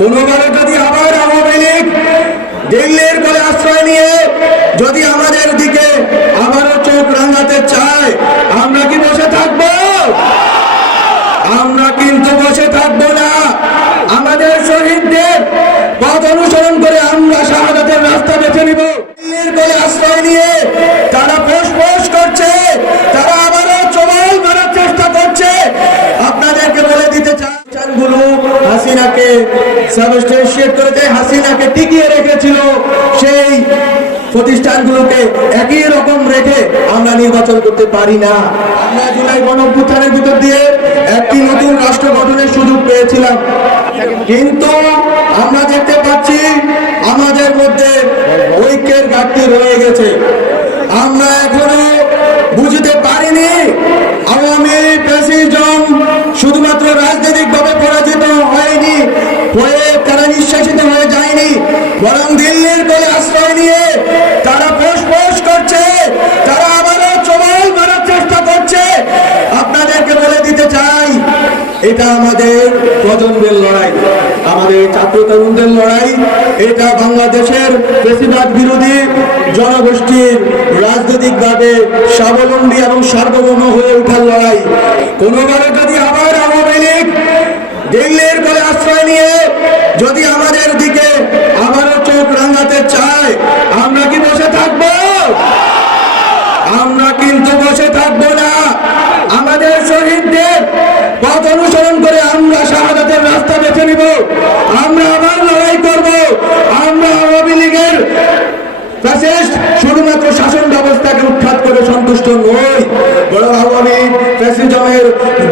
কোনোবারে যদি আবার আওয়ামী লীগ দিল্লির করে আশ্রয় নিয়ে যদি আমাদের দিকে আবারও চোখ রাঙাতে চায়, আমরা কি বসে থাকব? আমরা কিন্তু বসে থাকব না। আমাদের শহীদদের পথ অনুসরণ করে আমরা শাহাদাতের রাস্তা বেছে নিব। দিল্লির কোলে আশ্রয় নিয়ে তারা পোষ পোষ করছে, তারা আবারও চোবাল মারার চেষ্টা করছে। আপনাদেরকে বলে দিতে চানগুলো হাসিনাকে হাসিনাকে টিকিয়ে রেখেছিল, সেই প্রতিষ্ঠানগুলোকে একই রকম রেখে আমরা নির্বাচন করতে পারি না। আমরা জুলাই ভিতর দিয়ে একটি নতুন রাষ্ট্র গঠনের সুযোগ পেয়েছিলাম। কিন্তু আমরা দেখতে পাচ্ছি আমাদের মধ্যে ঐক্যের ঘাটতি রয়ে গেছে। আমরা এখনও বুঝতে পারিনি আওয়ামী প্রেসিজম শুধুমাত্র রাজনৈতিকভাবে পরাজিত হয়নি হয়ে তারা নিঃশ্বাসিত হয়ে যায়নি বরং দিল্লির কোলে আশ্রয় নিয়ে তারা পোষ পোষ করছে, তারা আবারও চোবাল মারার চেষ্টা করছে। আপনাদেরকে বলে দিতে চাই, এটা আমাদের প্রজন্মের লড়াই, আমাদের ছাত্র তরুণদের লড়াই, এটা বাংলাদেশের বেশিরভাগ বিরোধী জনগোষ্ঠীর রাজনৈতিকভাবে স্বাবলম্বী এবং সার্বভৌম হয়ে ওঠার লড়াই। কোনোবারে যদি আবার আওয়ামী লীগ দিল্লির করে আশ্রয় নিয়ে যদি আমাদের দিকে আবারও চোখ রাঙাতে চায় আমরা কি বসে থাকব আমরা কিন্তু বসে থাকব না আমাদের শহীদদের পথ অনুসরণ করে আমরা শাহাদাতের রাস্তা বেছে নিব। আমরা আবার লড়াই করব। আমরা আওয়ামী লীগের শুধুমাত্র শাসন ব্যবস্থাকে উৎখাত করে সন্তুষ্ট নই আওয়ামী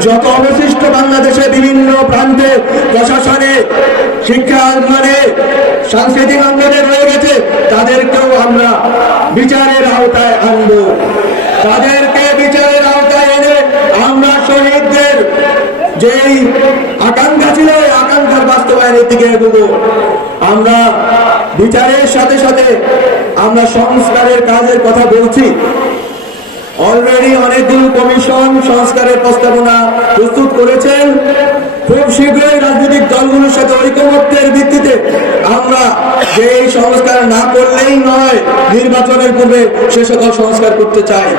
যত অবশিষ্ট বাংলাদেশে বিভিন্ন প্রান্তে প্রশাসনে, শিক্ষা মানে সাংস্কৃতিক অঙ্গনে রয়ে গেছে, তাদেরকেও আমরা বিচারের আওতায় আনব। তাদেরকে বিচারের আওতায় যেই আকাঙ্ক্ষা ছিল, এই আকাঙ্ক্ষার বাস্তবায়নের দিকে এগোবো। আমরা বিচারের সাথে সাথে আমরা সংস্কারের কাজের কথা বলছি। অলরেডি অনেকগুলো কমিশন সংস্কারের প্রস্তাবনা প্রস্তুত করেছেন। খুব শীঘ্রই রাজনৈতিক দলগুলোর সাথে ঐকমত্যের ভিত্তিতে যে এই সংস্কার না করলেই নয়, নির্বাচনের পূর্বে সে সকল সংস্কার করতে চায়।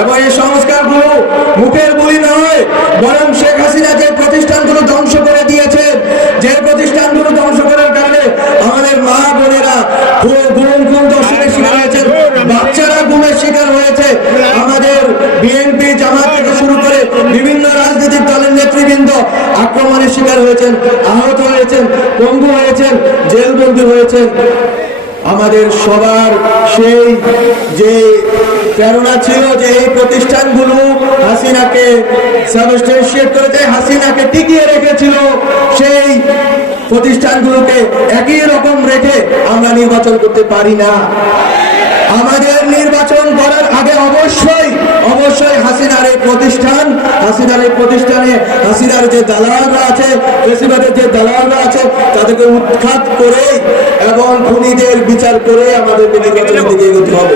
এবং এই সংস্কারগুলো মুখের বলি নয়, বরং শেখ হাসিনা যে প্রতিষ্ঠানগুলো ধ্বংস করে দিয়েছে যে প্রতিষ্ঠানগুলো ধ্বংস করার কারণে আমাদের মা বোনেরা গুম গুম দর্শনের শিকার হয়েছে বাচ্চারা গুমের শিকার হয়েছে আমাদের বিএনপি জামাত থেকে শুরু করে বিভিন্ন রাজনৈতিক দলের নেতৃবৃন্দ আক্রমণের শিকার হয়েছেন, আহত হয়েছেন পঙ্গু হয়েছেন, জেলবন্দী হয়েছেন। আমাদের সবার সেই যে প্রেরণা ছিল যে এই প্রতিষ্ঠানগুলো হাসিনাকে সাবস্টেশিয়েট করেছে, হাসিনাকে টিকিয়ে রেখেছিল, সেই প্রতিষ্ঠানগুলোকে একই রকম রেখে আমরা নির্বাচন করতে পারি না। আমাদের নির্বাচন করার আগে অবশ্যই অবশ্যই হাসিনার এই প্রতিষ্ঠান হাসিনার এই প্রতিষ্ঠানে হাসিনার যে দালালরা আছে বেশিরভাগের যে দালালরা আছে, তাদেরকে উৎখাত করে এবং খুনিদের বিচার করে আমাদের নির্বাচনের দিকে এগোতে হবে।